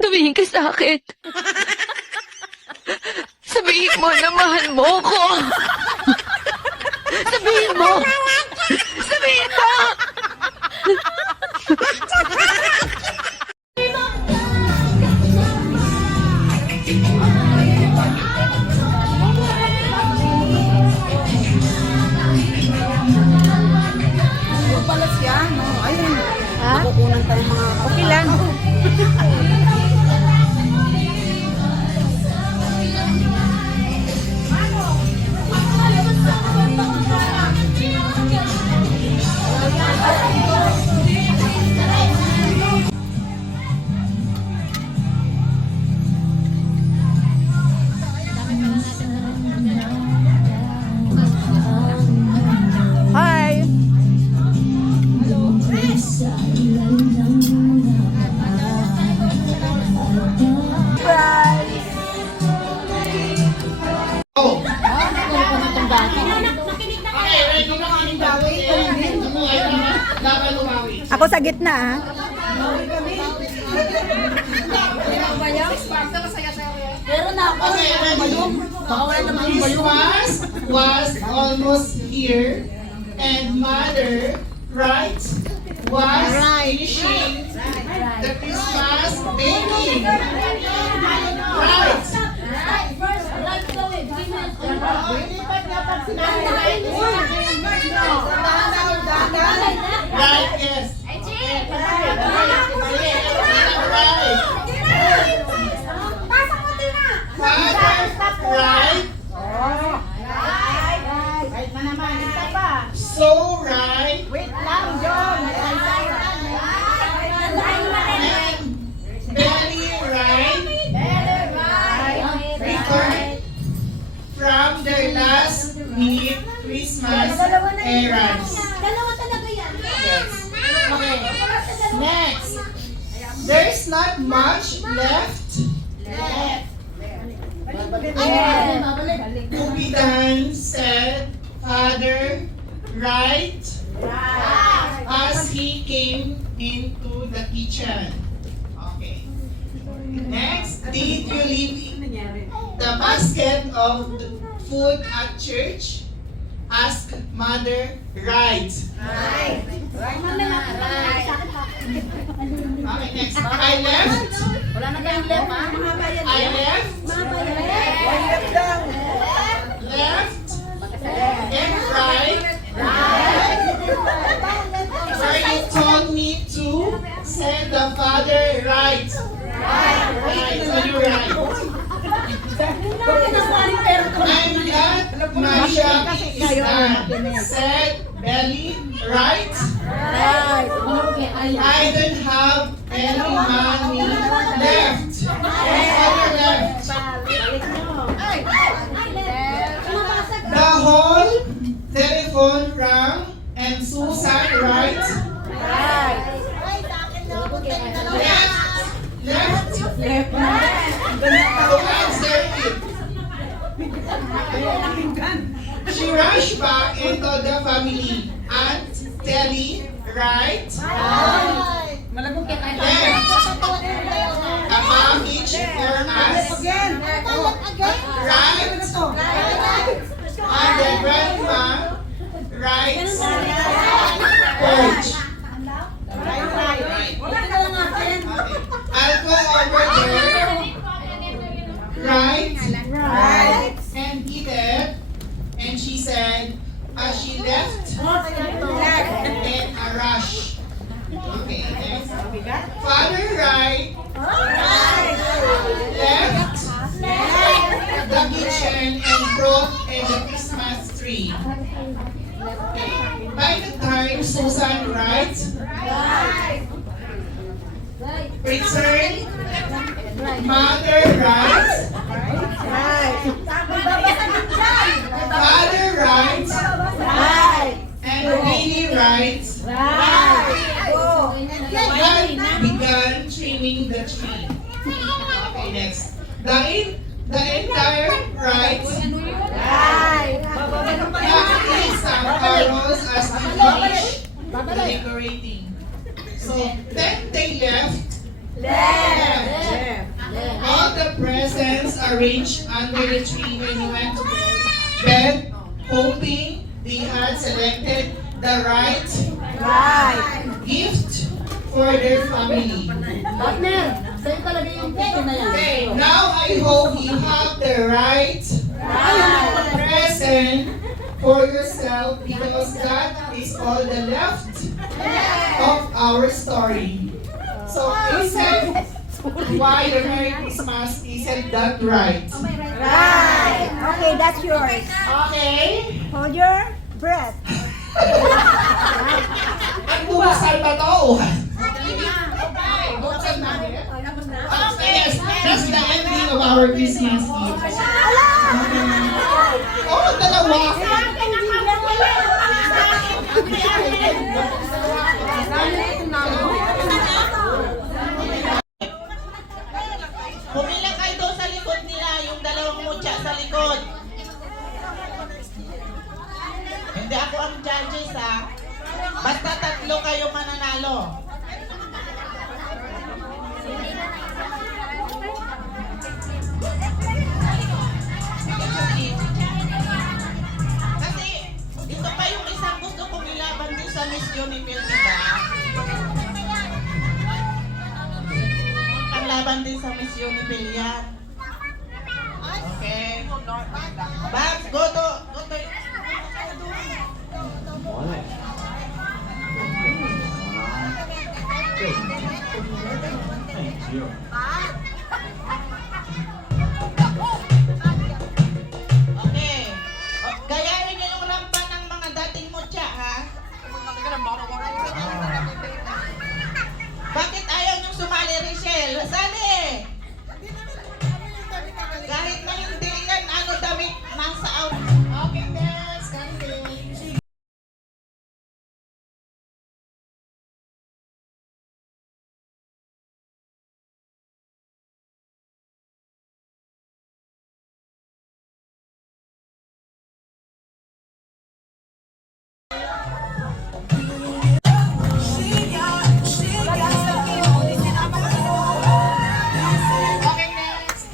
Tumingin ka sa akin. Sabihin mo na mahal mo ako. Sabihin mo. Sabihin mo. Ano pala siya, no? Ayun. Nakukunan tayo mga... Okay lang. Hi! Ako sa gitna, ha? Pero na ako. Christmas was almost here, and Mother, right, was finishing the Christmas baking. Right. Right, yes. Father, right. So right. And Belly, right. Returned from their last minute Christmas errands. Yes. Okay. Next. There's not much left to be done, said Father, right? As he came into the kitchen. Okay. Next, did you leave the basket of food at church? Asked Mother, right. Okay, next. I left. Left. And right. Where you told me to, said the Father, right. Right. So you're right. I'm glad my shopping is done, said Belly, right? I don't have any money left. Father left. The whole telephone rang and Susan, right? Left. To answer it. She rushed back into the family. Aunt Telly, right? Left. A package for us. Right. And the grandma, right? Porch. I'll go over there. Right? And he did. And she said, as she left, in a rush. Okay, next. Father, right? Left the kitchen and brought a Christmas tree. Okay. By the time Susan, right? Returned. Mother, right? Father, right? And Billy, right? God began trimming the tree. Okay, next. The entire right. Some carols as we finish the decorating. So then they left. arranged under the tree when he went to bed, hoping they had selected the right gift for their family. Partner, sa'yo talaga yung picture na yan. Okay, now I hope you have the right present for yourself because that is all the left of our story. So isn't why the Merry Christmas isn't that right? Right. Okay, that's yours. Okay? Hold your breath. Ang bubuksan ba to? Buksan natin? Okay, yes. That's the ending of our Christmas Eve. Oh, dalawa. Pumila kayo doon sa likod nila, yung dalawang mutya sa likod. Hindi ako ang judges ha. Basta tatlo kayo mananalo. Kasi ito pa yung isang gusto kong ilaban din sa Miss Unifield, diba? Ang laban din sa Miss Unifield yan. Okay. Babs, go to. Okay. Gayahin niyo yung rampa ng mga dating mutya, ha? Bakit ayaw niyong sumali, Richelle? Sali! Kahit na hindi yan, ano damit, nasa out. Okay, Des, ganti. Okay, next.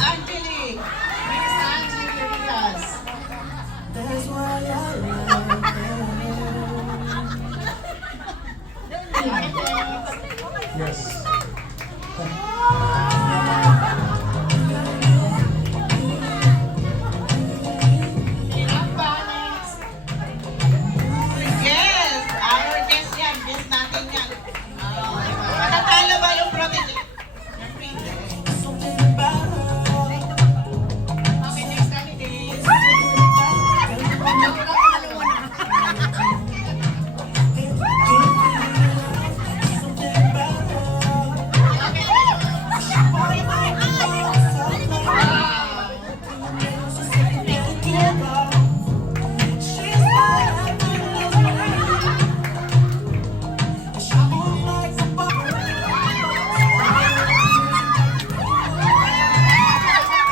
Angelique. Miss Angelique Diaz. Yes, our guest yan. Guest natin yan. Matatalo ba yung protege? Okay, next candidate.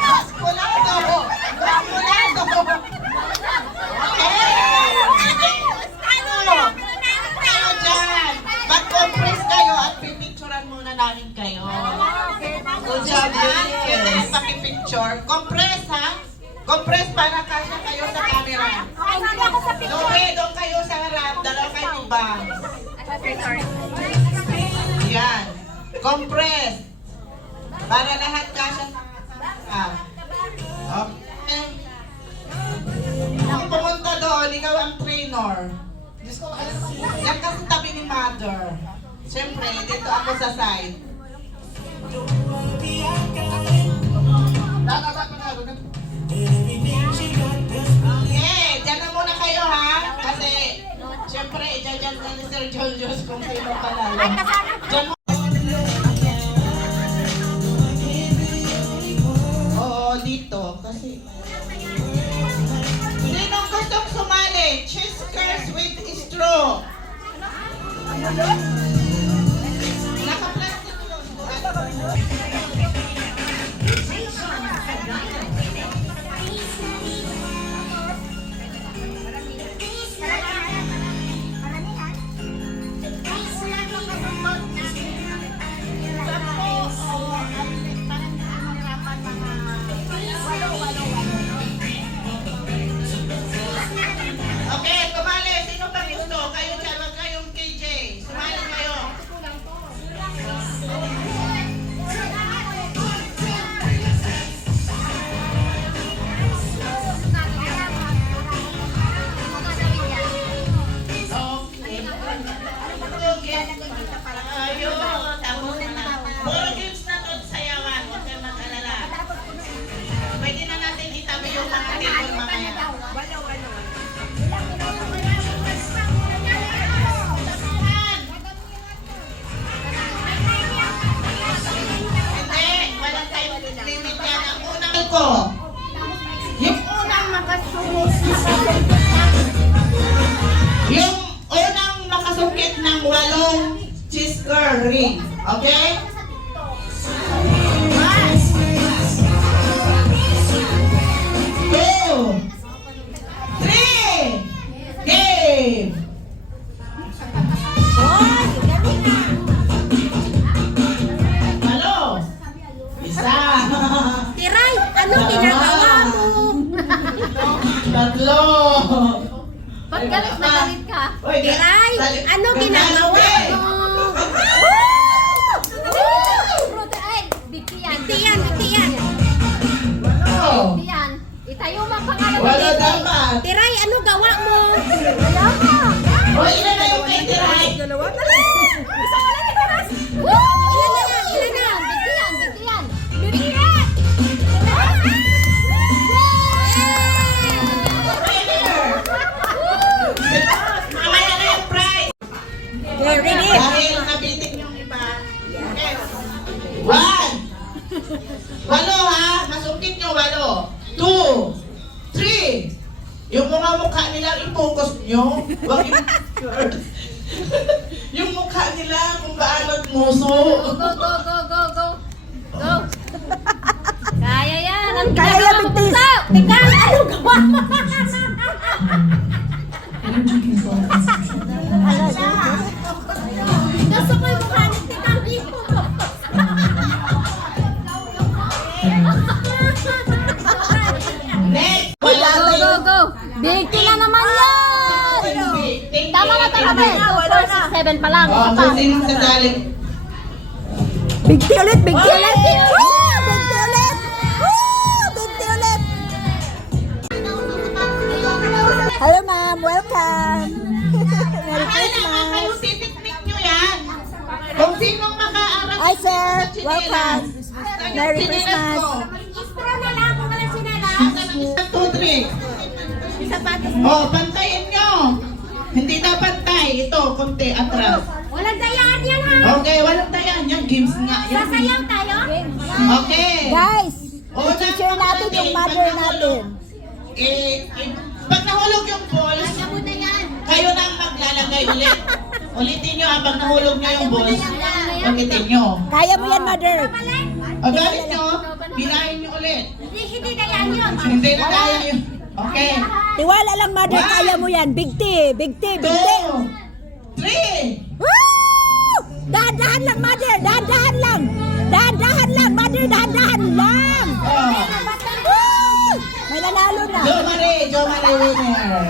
Basculado! Basculado! Kayo dyan! Mag-compress kayo at pipicturean muna namin kayo. Good job, yes. Pakipicture. Compress, ha? Compress para kasya kayo sa camera. Doon kayo sa harap. Dalawa kayo ba? Yan. Compress. Para lahat kasya sa okay. Kung pumunta doon, ikaw ang trainer. Yan kasi tabi ni mother. Siyempre, dito ako sa side. Okay, dyan na muna kayo ha. Kasi, siyempre, i-judge na ni Sir Julius kung sino panalo. Dyan mo. Oo, dito. Kasi, sinong gustong sumali? Cheese curds with straw. Naka-plastic yun. Ayun, tapos na. Puro games na doon sayawan. Huwag kayong mag-alala. Pwede na natin itabi yung mga table mamaya. Hindi, walang time limit yan. Ang unang ko, yung unang yung unang makasungkit ng 8 cheese curry. Okay? 1, 2, 3, game! Halo? Isa. Tiray, ano ginagawa mo? Tatlo. Pag galit na galit ka. Uy, Tiray, galit- ano galit ginagawa ka eh. mo? Ay, bigtiyan. Ano? Bigtiyan. Itayo mo ang pangalan mo Wala dito. dapat. Tiray, ano gawa mo? Wala ka. O, ilan na yung kay Tiray? Dalawa na lang. Isa mo lang itaras. Ilan na yan? Bigtiyan. Bigtiyan. Mamaya na yung prize. Ready? Dahil nabitik yung iba. Okay. 1. 8 ha. Masungkit nyo 8. 2, 3. Yung mga mukha nila, i-focus nyo. Huwag yung yung mukha nila kung baanot muso. Go. Kaya yan. Ang Kaya ginagawa yan, mo, Bintis. Bunso. Tingnan, ano gawa mo? Gusto ko yung mukha ni Tingnan. Next. Wala Go. Big T na naman yan. Tama na. 2, 4, 6, 7 pa lang. Oh, Isa pa. kung sino sasali. Big T ulit. Big T ulit. Hello, ma'am. Welcome. Merry Kailangan kayo titiknik nyo yan. Kung sinong makaarap. Hi, sir. Welcome. Merry Christmas. Istro na lang kung wala sinala. 1, 2, 3. Oh, pantayin nyo. Hindi na pantay. Ito, konti atras. Walang dayaan yan ha. Okay, walang tayan. Yan, games nga. Yan. Sasayaw tayo. Okay. Guys, Unang teacher natin yung mother natin. Pag nahulog yung balls, Sabu na yan. kayo na ang maglalagay ulit. Ulitin nyo pag nahulog nyo yung balls. Ulitin nyo. Kaya mo yan, mother. O galit nyo, pinahin nyo ulit. Hindi dayaan yun. Hindi na kaya yun. Okay. Tiwala lang, mother. Kaya mo yan. Big T. 2, 3. Woo! Dahan-dahan lang, mother. Dahan-dahan lang, mother. Dahan-dahan lang. Oh. Woo! May nanalo na. Jo Marie winner.